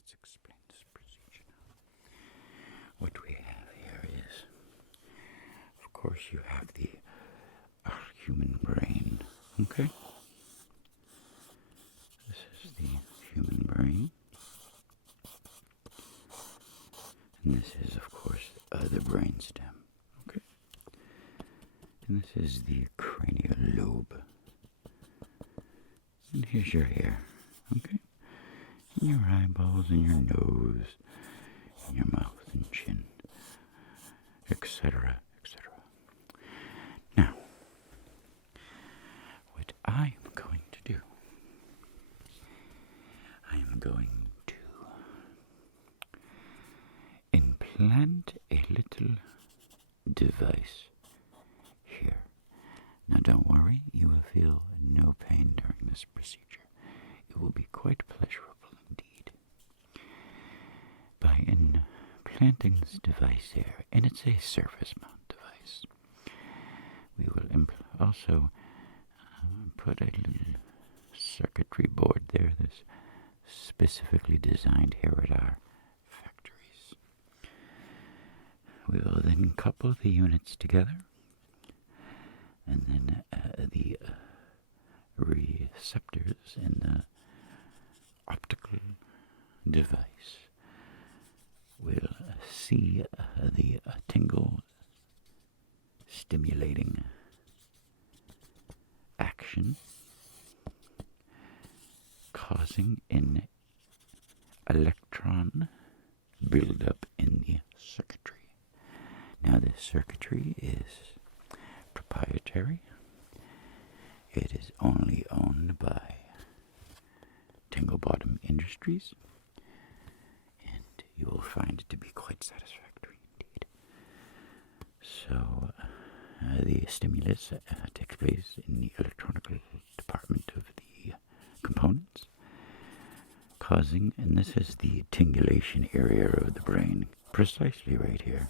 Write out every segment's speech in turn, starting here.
let's explain this procedure now. What we have here is, of course, you have the human brain, okay? This is the human brain. And this is, of course, the brainstem, okay? And this is the cranial lobe. And here's your hair, okay? And your eyeballs and your nose, and your mouth and chin, etc., etc. Now, what I am going to do, I am going to implant a little device here. Now don't worry, you will feel no pain during this procedure. It will be quite pleasurable indeed. By implanting this device here, and it's a surface mount device, we will also put a little circuitry board there that's specifically designed here at our factories. We will then couple the units together, and then the receptors in the optical device will see the tingle stimulating action, causing an electron buildup in the circuitry. Now this circuitry is proprietary. It is only owned by Tingle Bottom Industries, and you will find it to be quite satisfactory indeed. So the stimulus takes place in the electronic department of the components, causing, and this is the tingulation area of the brain, precisely right here.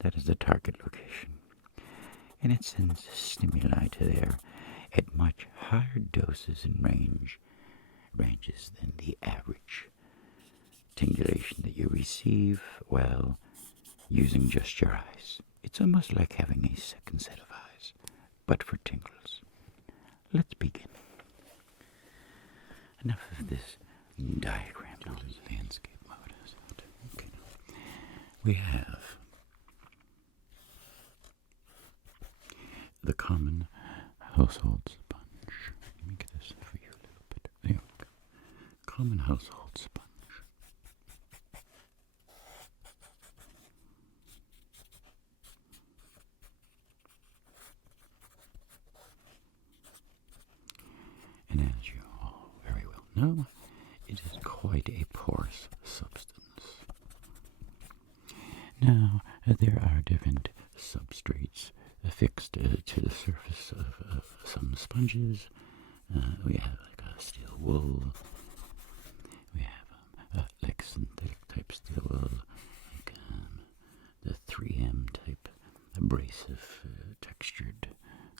That is the target location. And it sends stimuli to there at much higher doses and ranges than the average tingulation that you receive while using just your eyes. It's almost like having a second set of eyes, but for tingles. Let's begin. Enough of this diagram. Landscape mode is out. Okay. We have the common household sponge. Let me get this for you a little bit. There we go. Common household sponge. And as you all very well know, it is quite a porous substance. Now, there are different substrates affixed to the surface of some sponges. We have like a steel wool. We have like synthetic type steel wool, like the 3M type abrasive textured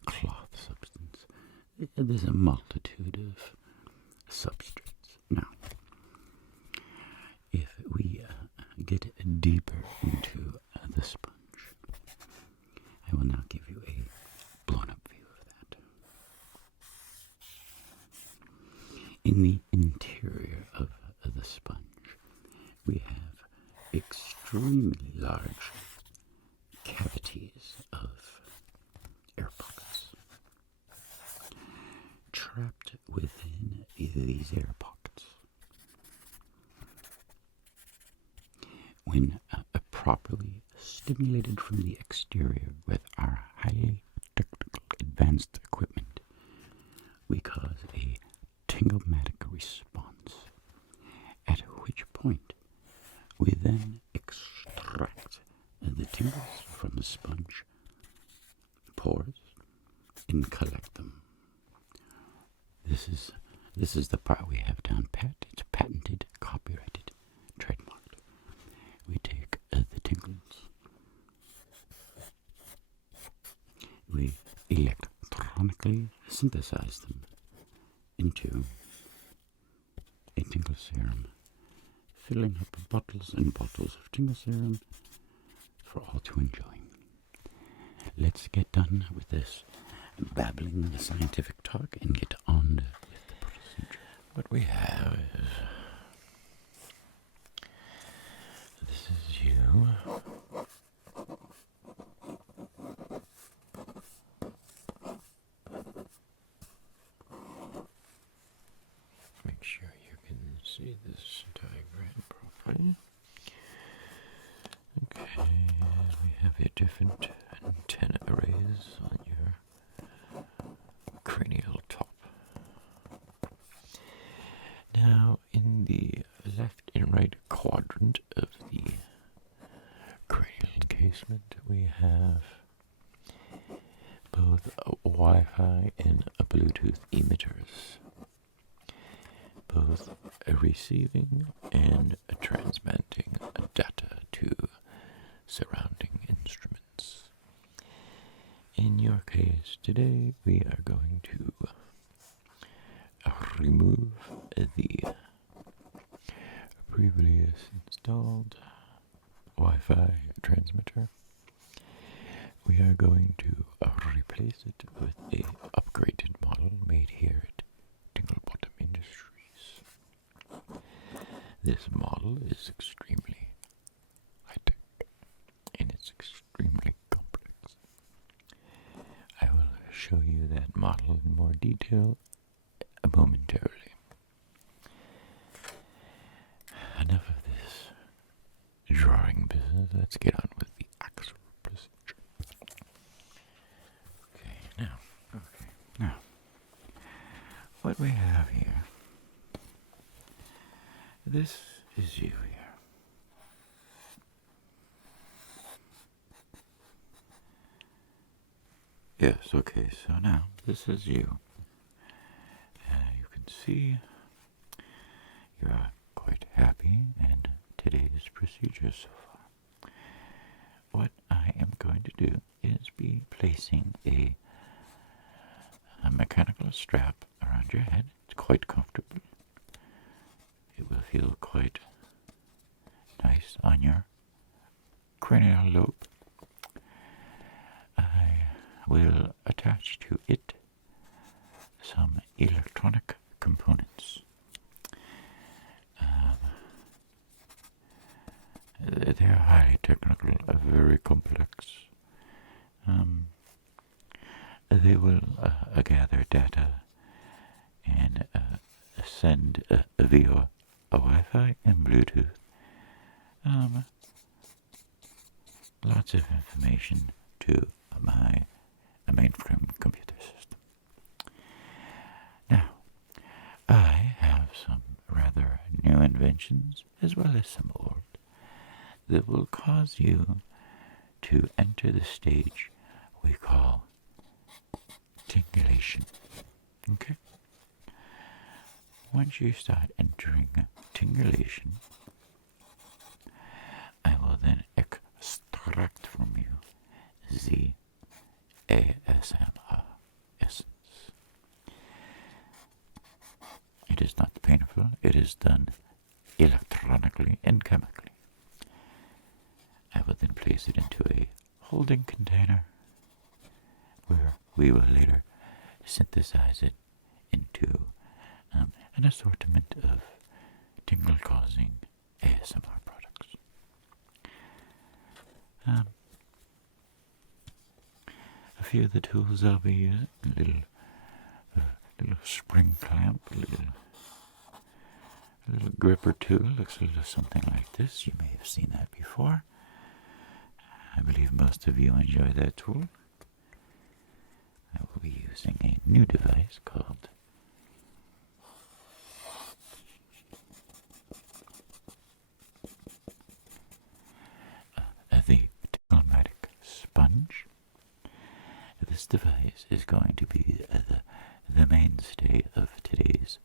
cloth substance. There's a multitude of substrates. Now, if we get deeper into the sponge, I will now give you a blown-up view of that. In the interior of the sponge, we have extremely large cavities of air pockets. Trapped within these air pockets, when properly stimulated from the exterior with our highly technical advanced equipment, we cause a tinglomatic response, at which point we then extract the tingles from the sponge pores and collect them. This is the part we have down pat. It's patented, copyrighted, trademarked. We take the tingles. We electronically synthesize them into a tingle serum, filling up bottles and bottles of tingle serum for all to enjoy. Let's get done with this babbling scientific talk and get on with the procedure. What we have is, this is you. Make sure you can see this diagram properly. Okay, we have your different antenna arrays on your cranial top. Now, in the left and right quadrant of the cranial encasement, we have both a Wi-Fi and a Bluetooth emitters, both receiving and transmitting data to surrounding instruments. In your case today, we are going to remove the previously installed Wi-Fi transmitter. We are going to replace it with a upgraded model made here at Tingle Bottom Industries. This model is extremely high-tech and it's extremely complex. I will show you that model in more detail momentarily. Enough of this drawing business. Let's get on with the actual procedure. Now, what we have here, this is you here. Yes, okay, so now this is you. You can see you are quite happy in today's procedure so far. What I am going to do is be placing a mechanical strap around your head. It's quite comfortable. It will feel quite nice on your cranial lobe. I will attach to it some electronic components. They are highly technical, very complex. They will gather data and send via Wi-Fi and Bluetooth lots of information to my mainframe computer system. Now, I have some rather new inventions as well as some old that will cause you to enter the stage we call tingulation. Okay? Once you start entering tingulation, I will then extract from you the ASMR essence. It is not painful. It is done electronically and chemically. I will then place it into a holding container where we will later synthesize it into an assortment of tingle-causing ASMR products. A few of the tools I'll be using, a little spring clamp, a little gripper tool, looks a little something like this. You may have seen that before. I believe most of you enjoy that tool. I will be using a new device called the Tingle-matic sponge. This device is going to be the mainstay of today's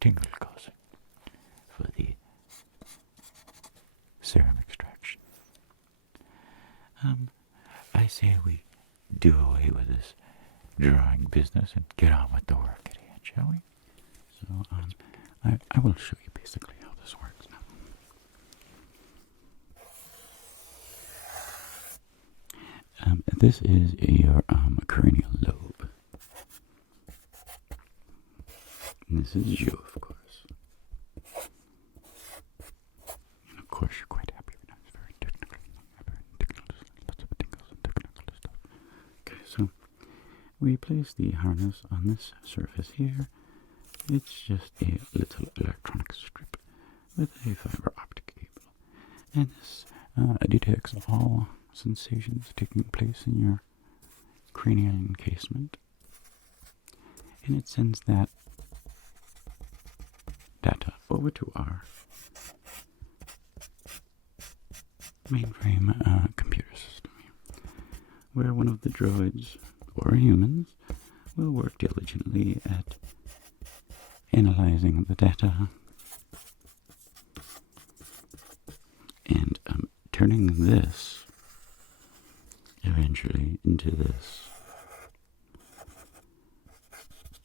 tingle causing for the serum extraction. I say we do away with this drawing business and get on with the work at hand, shall we? So, I will show you before. basically how this works now. This is your cranial lobe. And this is you, of course. And of course, you're quite happy with that. It's very technical. Lots of tingles and technical stuff. Okay, so we place the harness on this surface here. It's just a little electronic strip with a fiber optic cable. And this detects all sensations taking place in your cranial encasement. And it sends that data over to our mainframe computer system here, where one of the droids or humans will work diligently at analyzing the data and turning this eventually into this.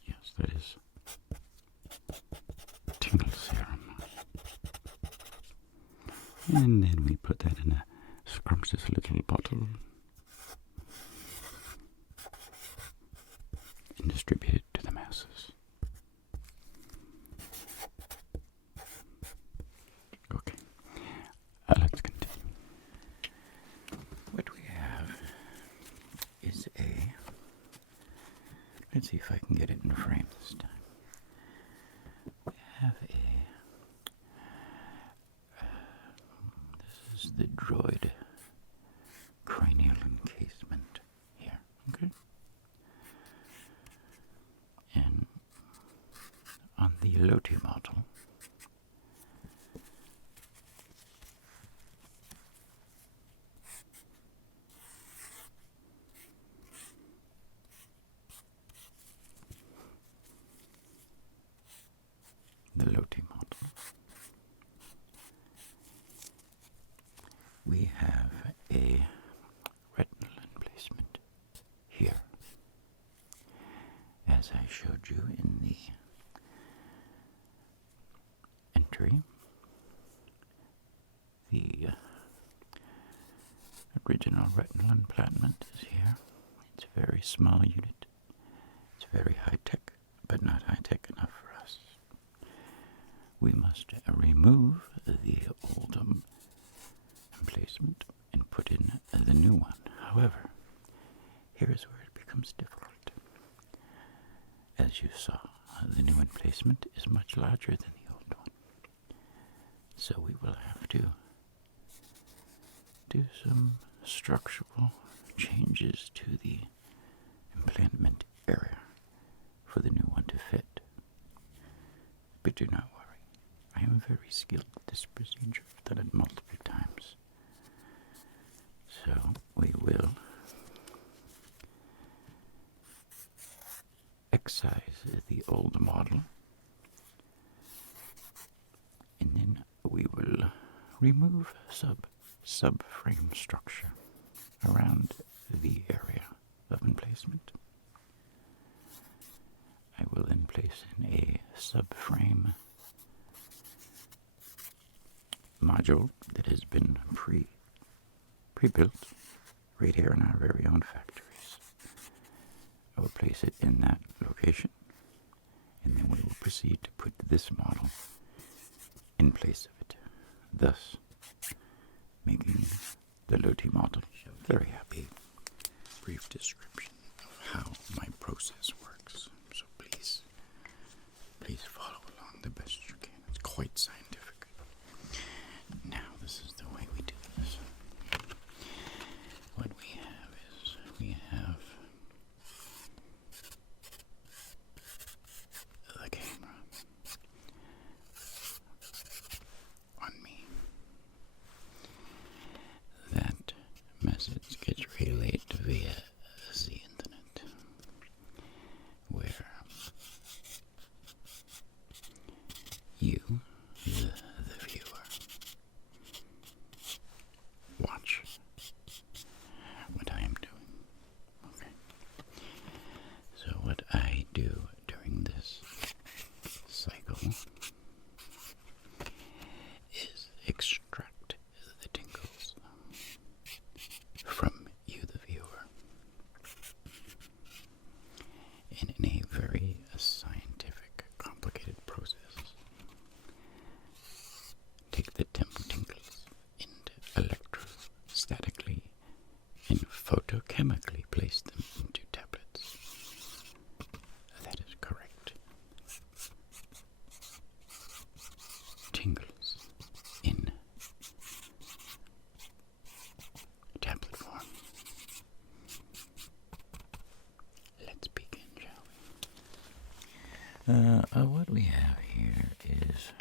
Yes, that is tingle serum. And then we put that in a scrumptious little bottle and distribute it to the masses. Okay, let's continue. What we have is let's see if I can get it in frame this time. We have this is the droid cranial encasement here, okay? And on the W.o.T model, we have a retinal emplacement here, as I showed you in the entry. The original retinal implantment is here. It's a very small unit. It's very high-tech, but not high-tech enough for us. We must remove the old emplacement and put in the new one. However, here is where it becomes difficult. As you saw, the new emplacement is much larger than the old one. So we will have to do some structural changes to the implantment area for the new one to fit. But do not worry. I am very skilled at this procedure. I've done it multiple times. So we will excise the old model, and then we will remove subframe structure around the area of emplacement. I will then place in a subframe module that has been pre-built right here in our very own factories. I will place it in that location, and then we will proceed to put this model in place of it, thus making the W.o.T model very happy. Brief description of how my process works. So please follow along the best you can. It's quite scientific. Now this is the way we do this. What we have is we have the camera on me. That message gets relayed via the internet, where you, the viewer, watch what I am doing. Okay. So what I do during this cycle have here is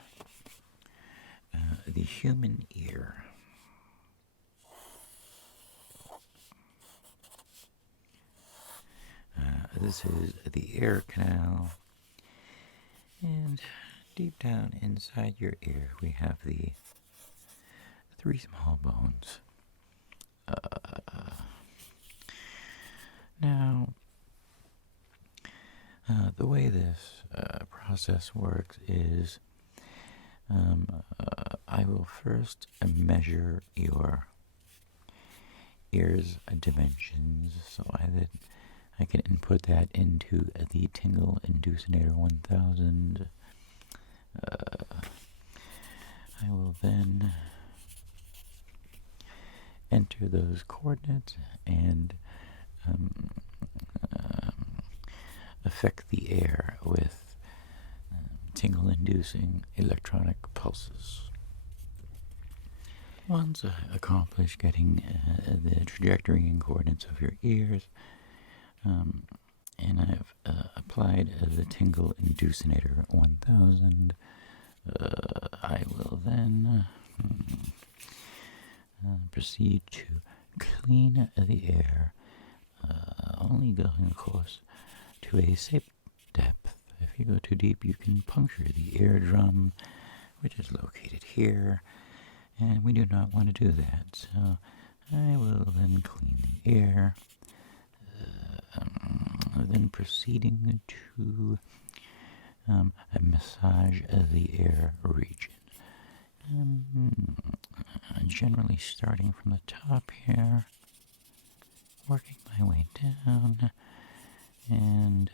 the human ear. This is the ear canal, and deep down inside your ear we have the three small bones. Now, the way this process works is I will first measure your ear's dimensions so I can input that into the Tingle Inducinator 1000. I will then enter those coordinates and affect the air with tingle-inducing electronic pulses. Once I accomplish getting the trajectory and coordinates of your ears, and I've applied the Tingle Inducinator 1000, I will then proceed to clean the air, only going, of course, to a safe depth. If you go too deep, you can puncture the eardrum, which is located here, and we do not want to do that. So I will then clean the air, then proceeding to massage the air region. Generally starting from the top here, working my way down, and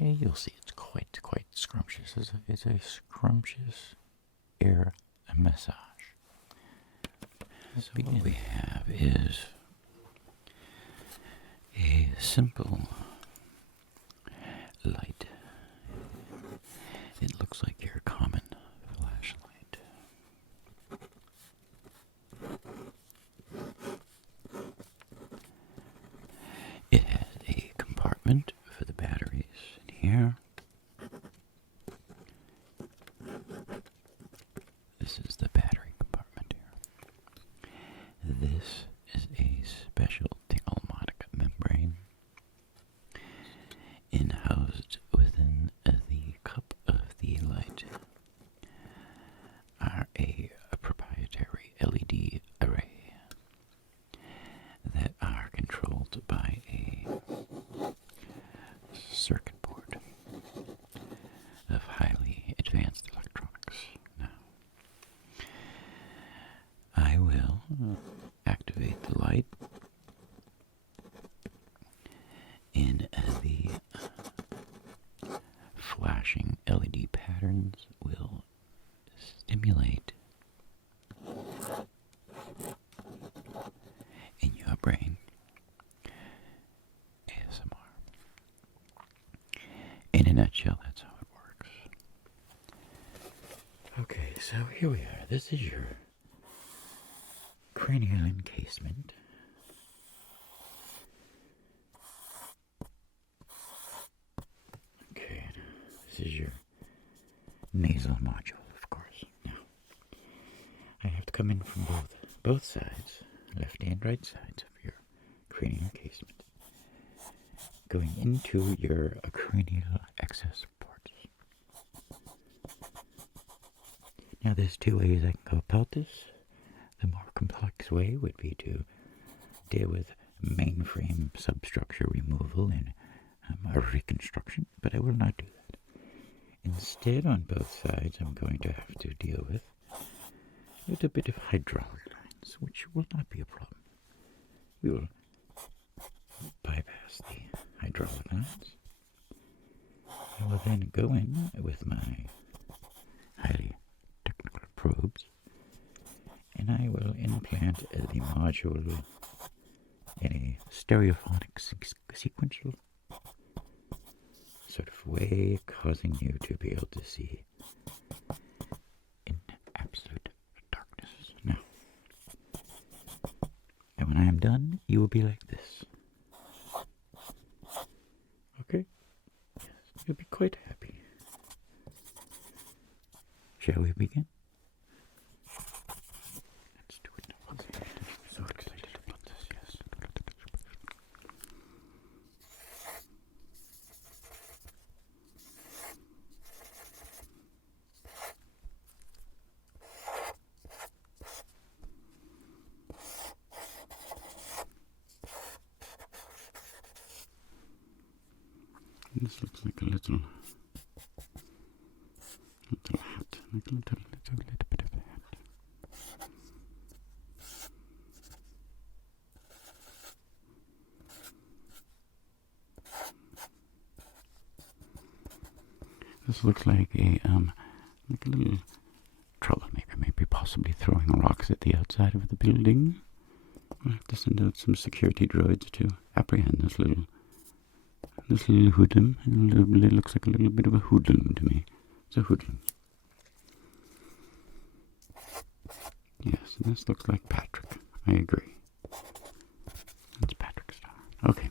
you'll see it's quite scrumptious. It's a scrumptious air massage. So what we have is a simple light. It looks like your common flashlight. It has a compartment for the batteries in here. This is the battery compartment here. This is a special tingle-monic membrane housed within the cup of the light are a proprietary LED array that are controlled by a circuit board of highly advanced electronics. Now, I will activate the light in the flashing LED patterns will stimulate in your brain ASMR. In a nutshell, that's how it works. Okay, so here we are. This is your cranial encasement. Okay, this is your nasal module, of course. Now, I have to come in from both sides, left and right sides of your cranial encasement, going into your cranial access ports. Now, there's two ways I can go about this. The more complex way would be to deal with mainframe substructure removal and reconstruction, but I will not do that. Instead, on both sides, I'm going to have to deal with a little bit of hydraulic lines, which will not be a problem. We will bypass the hydraulic lines. I will then go in with my highly technical probes, and I will implant the module in a stereophonic sequential sort of way, causing you to be able to see in absolute darkness. Now, and when I am done, you will be like this. Okay? Yes, you'll be quite happy. Shall we begin? Let's do it now. Okay. I'm so excited about this, yes. This looks like a little hat, like a little bit of a hat. This looks like a little troublemaker, maybe possibly throwing rocks at the outside of the building. We'll have to send out some security droids to apprehend this little hoodlum. It looks like a little bit of a hoodlum to me. It's a hoodlum. Yes, this looks like Patrick. I agree. It's Patrick Star. Okay.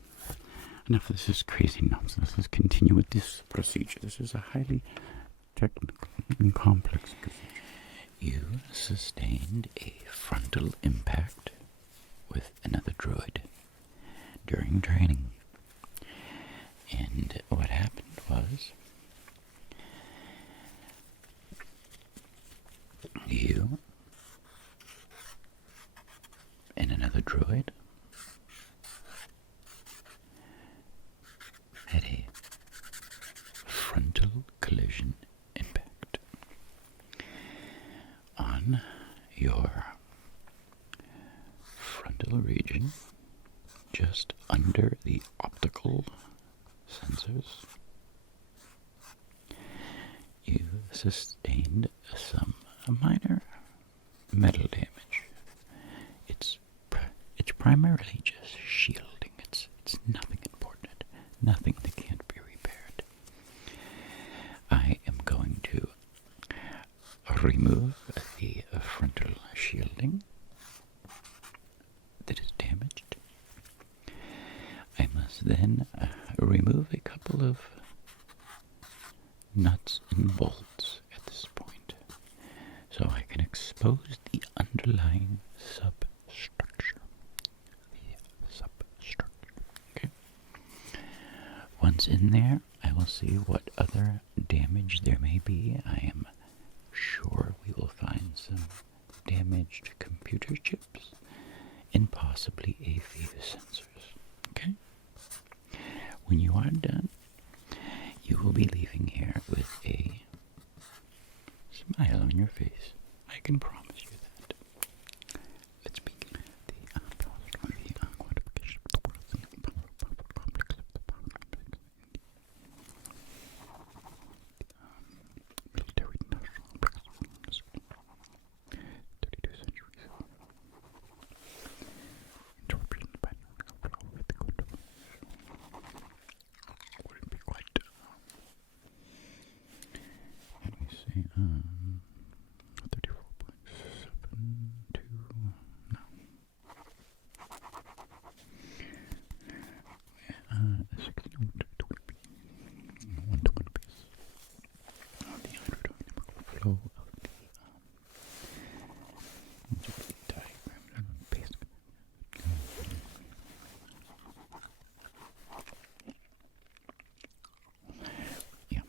Enough of this crazy nonsense. Let's continue with this procedure. This is a highly technical and complex procedure. You sustained a frontal impact with another droid during training. And what happened was you and another droid had a frontal collision impact on your frontal region just under the optical sensors. You sustained some minor metal damage. It's primarily just shielding. It's nothing important. Nothing that can't be repaired. I am going to remove the frontal shielding that is damaged. I must then remove a couple of nuts and bolts at this point, so I can expose the underlying substructure. Okay. Once in there, I will see what other damage there may be. I am sure we will find some damaged computer chips and possibly a few sensors. Okay? When you are done, you will be leaving here with a smile on your face. I can promise you that. Let's begin. The quantification of the world and the complex of the military national practice 32 centuries. Interpreted by flow with the good wouldn't be quite. Let me see. 34.72. No. 16 would be 120 piece. The hydrodynamic flow of the diagram based. Yeah.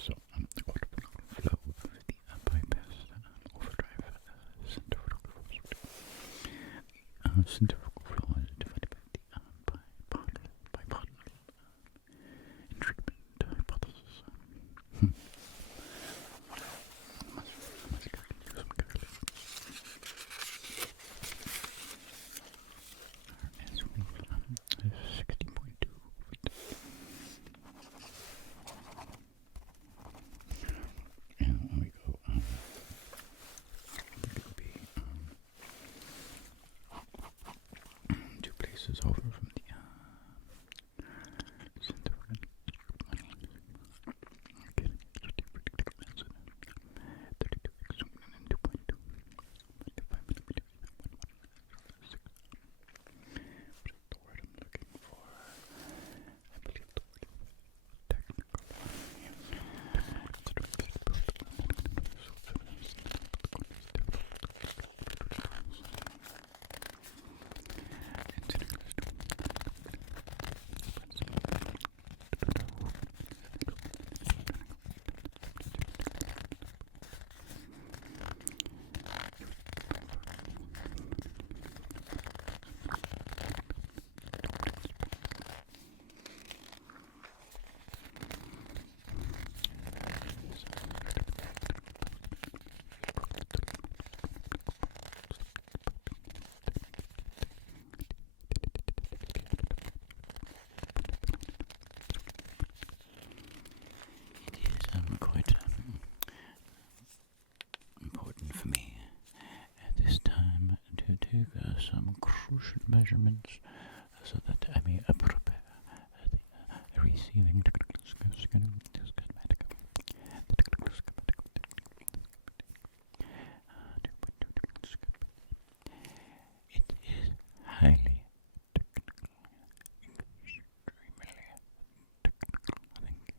So the quarter flow of the bypass overdrive centrifugal force. Centrifugal flow is divided by the bipartite enrichment hypothesis. Must do some calculation. As we 60.2. And we go, I think it would be some crucial measurements so that I may prepare the receiving it is highly technical, extremely technical, I think.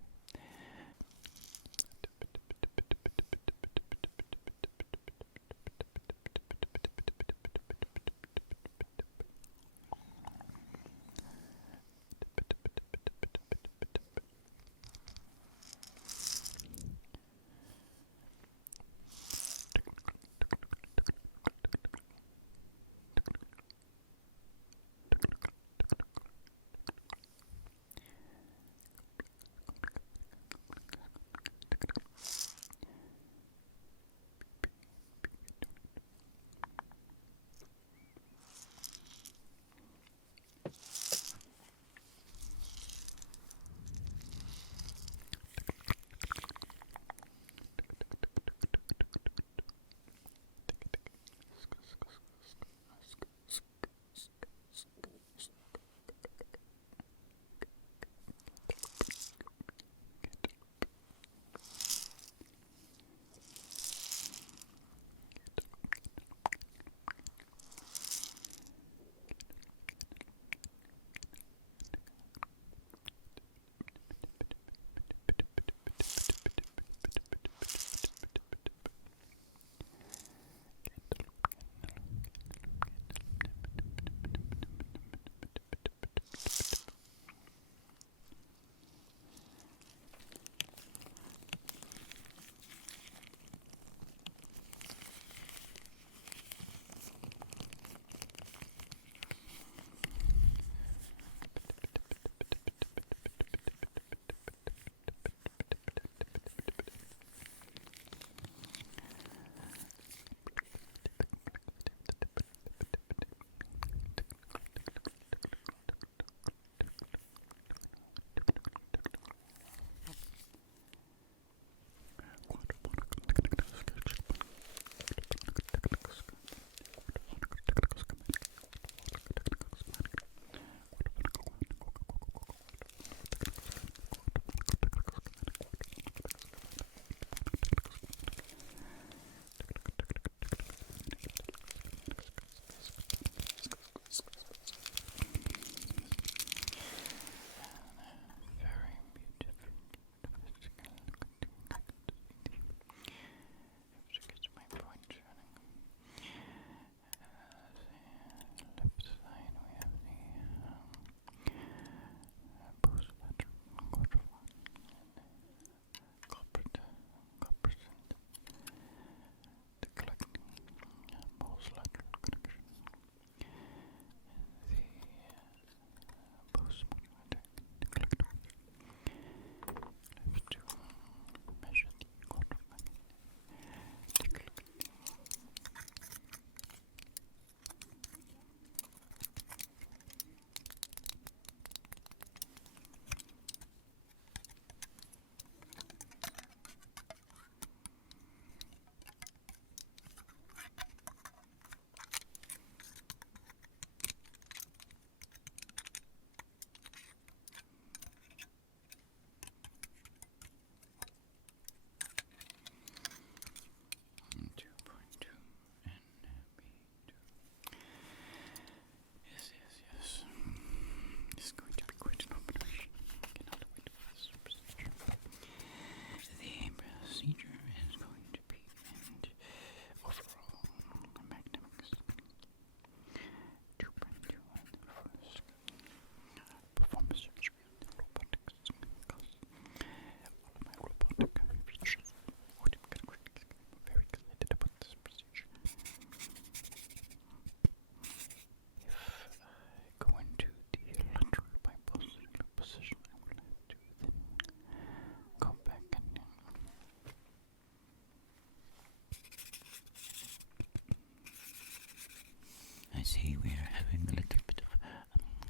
See, we are having a little bit of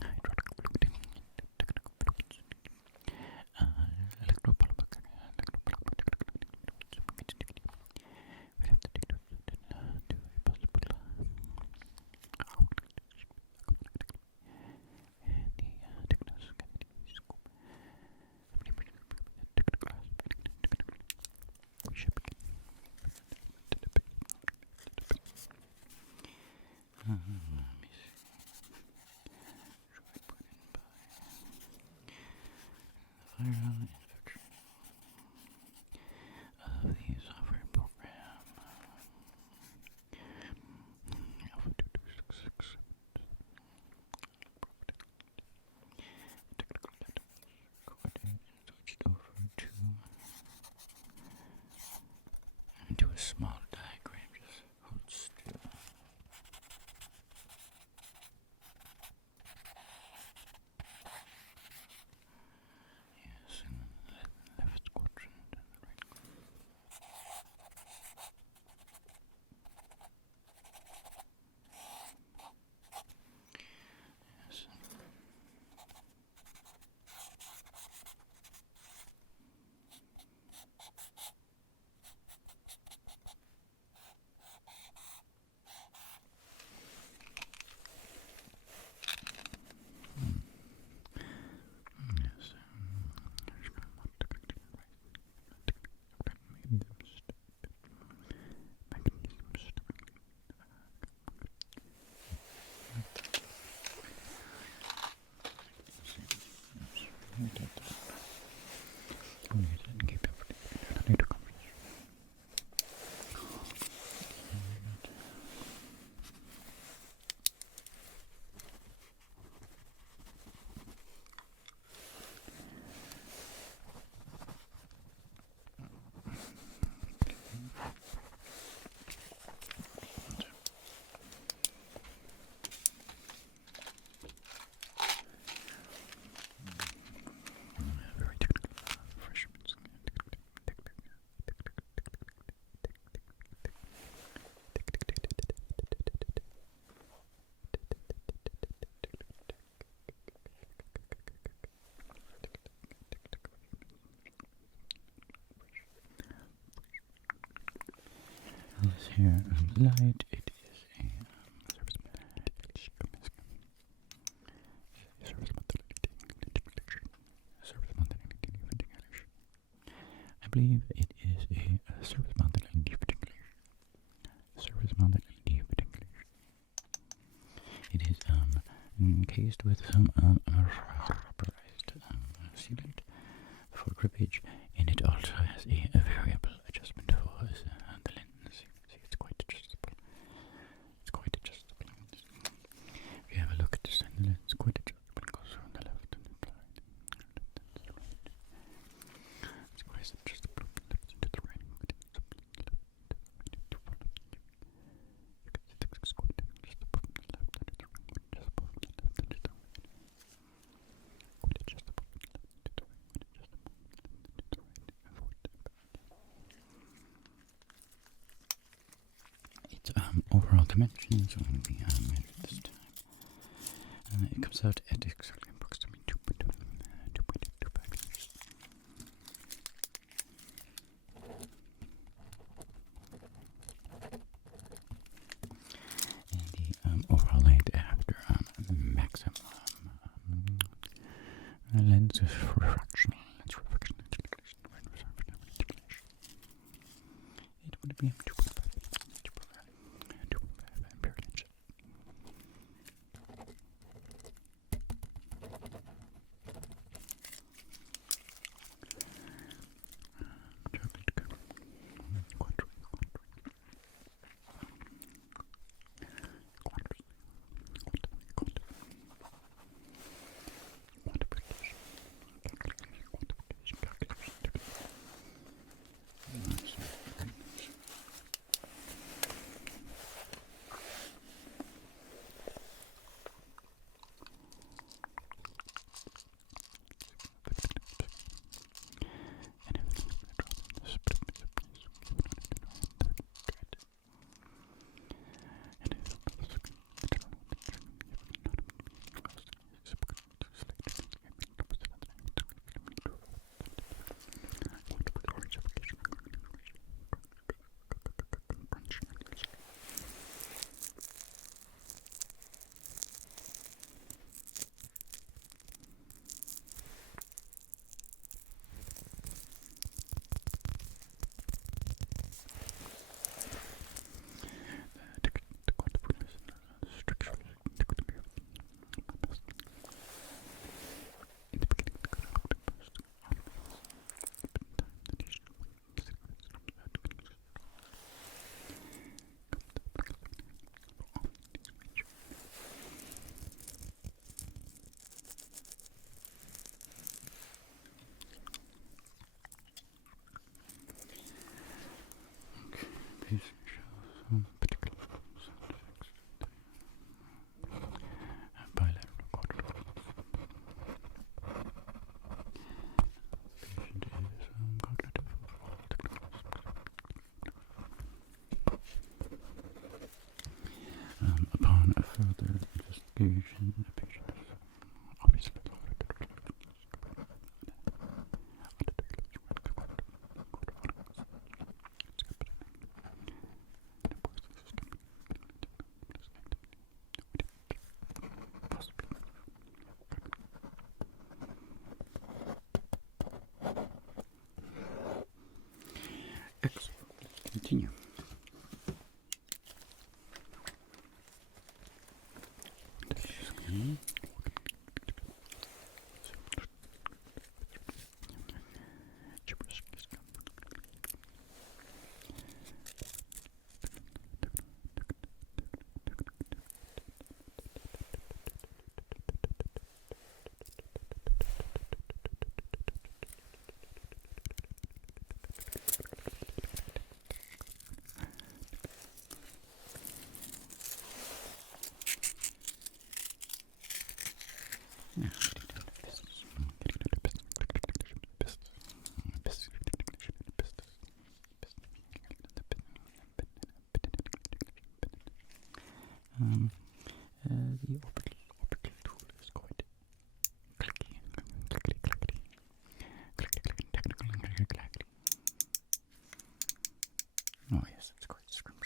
hydraulic fluid, we have to take those to a possible this here light, it is a service I believe it is a service mounted It is encased with some rubberized sealant for grippage, and it also has a variable adjustment for the lens. See, it's quite adjustable. It's quite adjustable. If you have a look at this lens, it's quite adjustable. It goes from the left and the right. It's quite adjustable from the left to the right. You can see it's quite adjustable from the left to the right. Adjustable from the left to the right. Quite adjustable from the left to the right. Its overall dimensions will be measured this time. It comes out at exactly approximately 2.2 packages. And the overall length after the maximum lens refraction articulation. It would be 2.5 ampere inches. This shows some particular subjects. Bilateral quadrilateral. Patient is cognitive. Upon a further investigation, the patient is obviously excellent. Continue. The orbital tool is quite clicky, technical and clicky. Oh yes, it's quite scrumptious.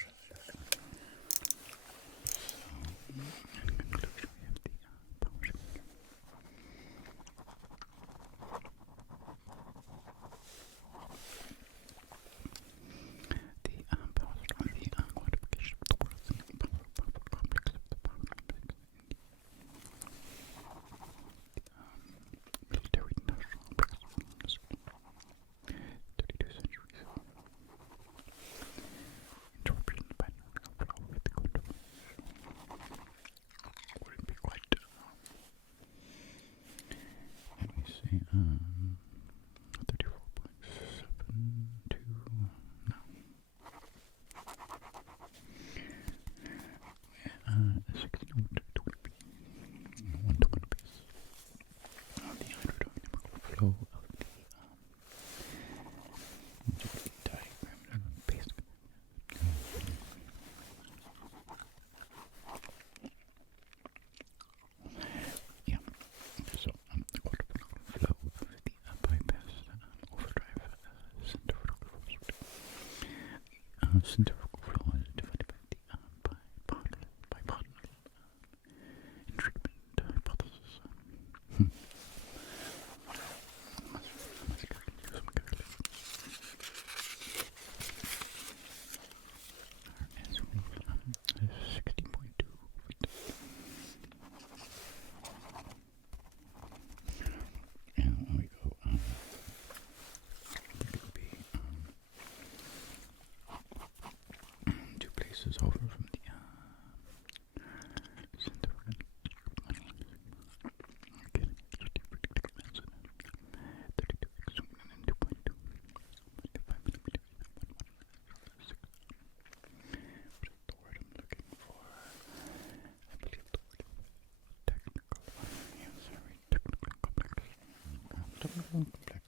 centrifugal flow is divided by the bipolar entrainment hypothesis. Must use some calculation. Is 60.2. And when we go, I think it would be 2 places over from the center. Okay, 32x and 2.2. 5 millimeters. What is the word I'm looking for? I believe the word technical. Yes, very technical complex. Technical complex.